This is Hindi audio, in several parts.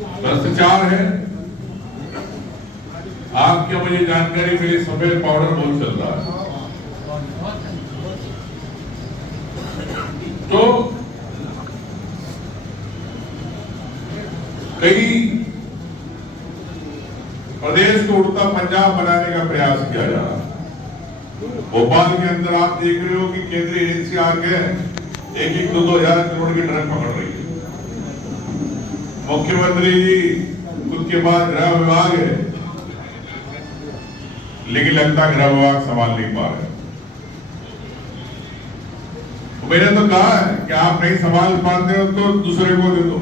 भ्रष्टाचार है। आपकी मुझे जानकारी मिली सफेद पाउडर बहुत चल रहा है। तो कई प्रदेश को उड़ता पंजाब बनाने का प्रयास किया जा रहा है। भोपाल के अंदर आप देख रहे हो कि केंद्रीय एजेंसी आके 1-2 हजार करोड़ की ट्रक पकड़ रही है। मुख्यमंत्री जी खुद के पास गृह विभाग है, लेकिन लगता है गृह विभाग संभाल नहीं पा रहे। मैंने तो कहा है कि आप नहीं संभाल पाते हो तो दूसरे को दे दो।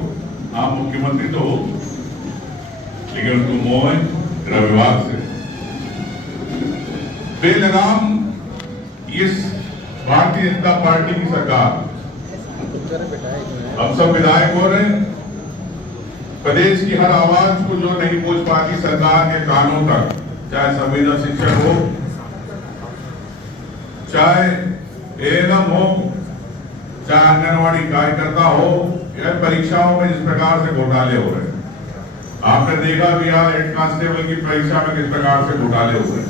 आप मुख्यमंत्री तो हो, लेकिन उनको मोह है गृह विभाग से। बेलगाम इस भारतीय जनता पार्टी की सरकार, हम सब विधायक हो रहे हैं, प्रदेश की हर आवाज को जो नहीं पहुंच पाती सरकार के कानों तक, चाहे संविदा शिक्षक हो, चाहे एएनएम हो, चाहे आंगनवाड़ी कार्यकर्ता हो, या परीक्षाओं में जिस प्रकार से घोटाले हो रहे हैं। आपने देखा बिहार हेड कांस्टेबल की परीक्षा में किस प्रकार से घोटाले हुए।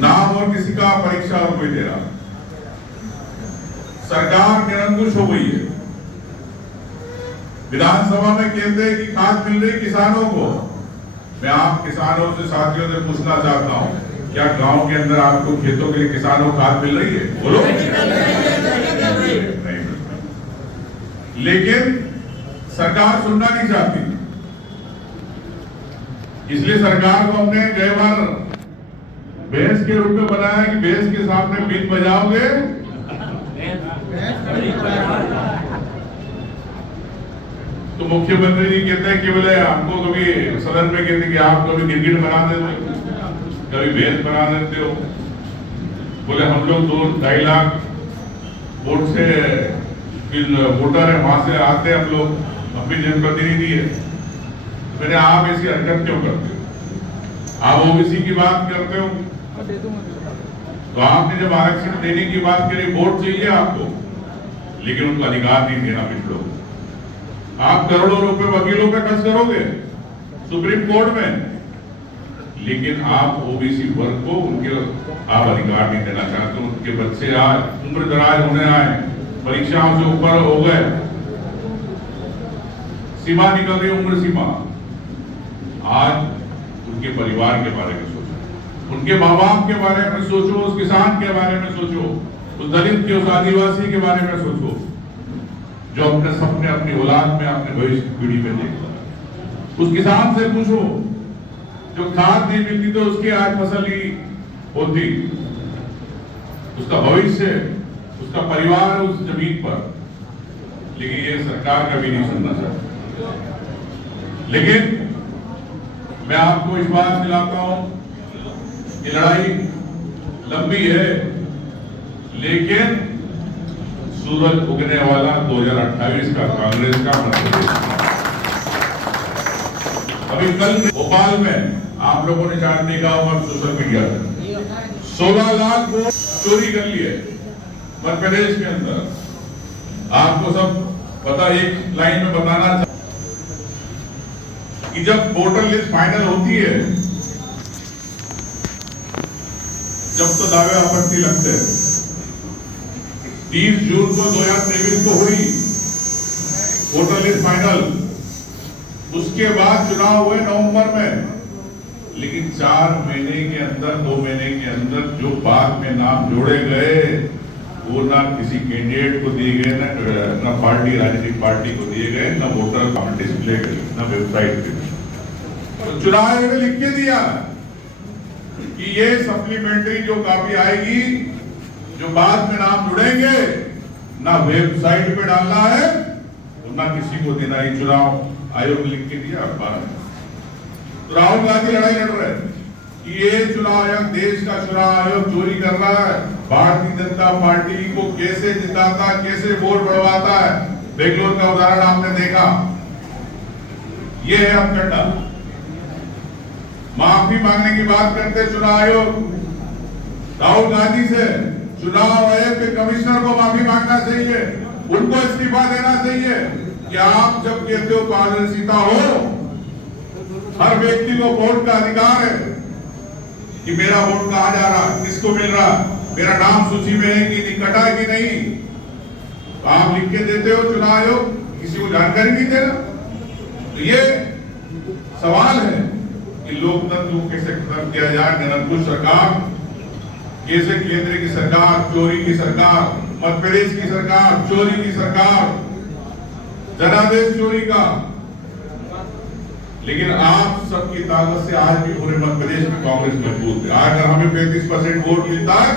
नाम और किसी का परीक्षा और कोई दे रहा। सरकार निरंकुश हो गई है। विधानसभा में कहते हैं कि खाद मिल रही किसानों को। मैं आप किसानों से, साथियों से पूछना चाहता हूं, क्या गांव के अंदर आपको खेतों के लिए किसानों को खाद मिल रही है? बोलो। नहीं। लेकिन सरकार सुनना नहीं चाहती, इसलिए सरकार को हमने कई बार भैंस के रूप में बनाया कि भैंस के सामने बीन बजाओगे तो मुख्यमंत्री जी कहते हैं कि बोले हमको कभी सदन में कहते कि आप कभी गिरगिट बना देते हो, कभी भैंस बना देते हो। बोले हम लोग 2-2.5 लाख वोट से वोटर है, वहां से आते हैं हम लोग, हम भी जनप्रतिनिधि है। मैंने आप ऐसी हरकत क्यों करते हो? आप ओबीसी की बात करते हो, तो आपने जब आरक्षण देने की बात करी, वोट चाहिए आपको, लेकिन उनको अधिकार नहीं देना पिछड़ों। आप करोड़ों रुपए वकीलों पे खर्च करोगे सुप्रीम कोर्ट में, लेकिन आप ओबीसी वर्ग को उनके आप अधिकार नहीं देना चाहते। उनके बच्चे आज उम्र दराज होने आए, परीक्षाओं से ऊपर हो गए, सीमा निकल रही, उम्र सीमा। आज उनके परिवार के बारे में सोचो, उनके माँ बाप के बारे में सोचो, उस किसान के बारे में सोचो, उस दलित के, उस आदिवासी के बारे में सोचो, जो अपने सपने अपनी औलाद में, अपने भविष्य पीढ़ी में देखता। उस किसान से पूछो जो खाद नहीं मिलती तो उसकी आज फसल ही होती, उसका भविष्य, उसका परिवार उस जमीन पर। लेकिन ये सरकार कभी नहीं सुनना चाहती। लेकिन मैं आपको इस बात दिलाता हूं कि लड़ाई लंबी है, लेकिन सूरज उगने वाला 2028 का कांग्रेस का मध्य। अभी कल भोपाल में आप लोगों ने जानने का होगा सोशल मीडिया पे 16 लाख वोट चोरी कर लिए मध्य प्रदेश के अंदर। आपको सब पता, एक लाइन में बताना कि जब वोटर लिस्ट फाइनल होती है, जब तो दावे आपत्ति लगते हैं। 30 जून को 2023 को हुई वोटर लिस्ट फाइनल, उसके बाद चुनाव हुए नवंबर में, लेकिन 4 महीने के अंदर, 2 महीने के अंदर जो बाद में नाम जोड़े गए, वो ना किसी कैंडिडेट को दिए गए, ना पार्टी, राजनीतिक पार्टी को दिए गए, ना वोटर डिस्प्ले करी, ना वेबसाइट पे। तो चुनाव आयोग ने लिख के दिया कि ये सप्लीमेंट्री जो कॉपी आएगी, जो बाद में नाम जुड़ेंगे, ना वेबसाइट पे डालना है और ना किसी को देना है। चुनाव आयोग ने लिख के दिया अखबार में। तो राहुल गांधी लड़ाई लड़ रहे हैं कि ये चुनाव आयोग, देश का चुनाव आयोग चोरी कर रहा है, भारतीय जनता पार्टी को कैसे जिताता, कैसे वोट बढ़वाता है। बेंगलोर का उदाहरण आपने देखा। ये है अपकंडा। माफी मांगने की बात करते चुनाव आयोग, राहुल गांधी से चुनाव आयोग के कमिश्नर को माफी मांगना चाहिए, उनको इस्तीफा देना चाहिए। कि आप जब कहते हो पारदर्शिता हो, हर व्यक्ति को वोट का अधिकार है कि मेरा वोट कहाँ जा रहा, किसको मिल रहा, मेरा नाम सूची में है कि नहीं, कटा है कि नहीं। तो आप लिख के देते हो चुनाव आयोग, किसी को जानकारी नहीं दे रहा। तो ये सवाल है कि लोकतंत्र को कैसे खत्म किया जाए। निरंकुश सरकार, कैसे केंद्र की सरकार, चोरी की सरकार, मध्य प्रदेश की सरकार, चोरी की सरकार, जनादेश चोरी का। लेकिन आप सबकी ताकत से आज भी पूरे मध्य प्रदेश में कांग्रेस मजबूत है। अगर हमें 35% वोट मिलता है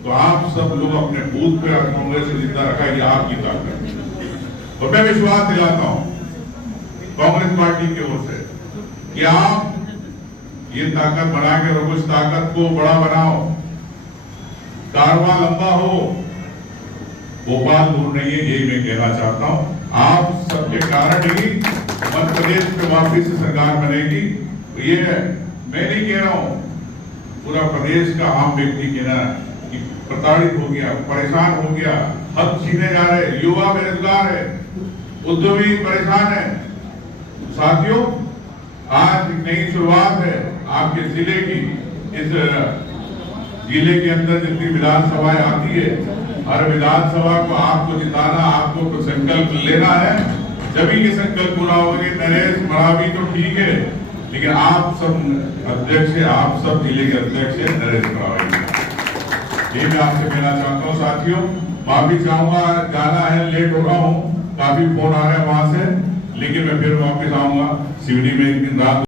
तो आप सब लोग अपने बूथ पे कांग्रेस को जिंदा रखा, ये आपकी ताकत। और मैं विश्वास दिलाता हूं कांग्रेस पार्टी की ओर से कि आप ये ताकत बना के रखो, इस ताकत को बड़ा बनाओ, कारवां लंबा हो, भोपाल दूर नहीं है, यही मैं कहना चाहता हूं। आप सबके कारण ही मध्य प्रदेश में वापस से सरकार बनेगी। तो ये मैं नहीं कह रहा हूं, पूरा प्रदेश का आम व्यक्ति कहना कि प्रताड़ित हो गया, परेशान हो गया, हक छीने जा रहे, युवा बेरोजगार है, उद्योगी परेशान है। साथियों, आज एक नई शुरुआत है आपके जिले की। इस जिले के अंदर जितनी विधानसभाएं आती है, हर विधानसभा को आपको जिताना, आपको तो संकल्प लेना है। जब ये संकल्प पूरा होगा, नरेश मरावी तो ठीक है, लेकिन आप सब अध्यक्ष है, आप सब जिले के अध्यक्ष है नरेश मरावी। ये मैं आपसे कहना चाहता हूँ। साथियों, माफी चाहूंगा, जाना है, लेट हो रहा हूँ, काफी फोन आ रहे हैं वहां से, लेकिन मैं फिर वापस आऊंगा। शिवनी में एक दिन रात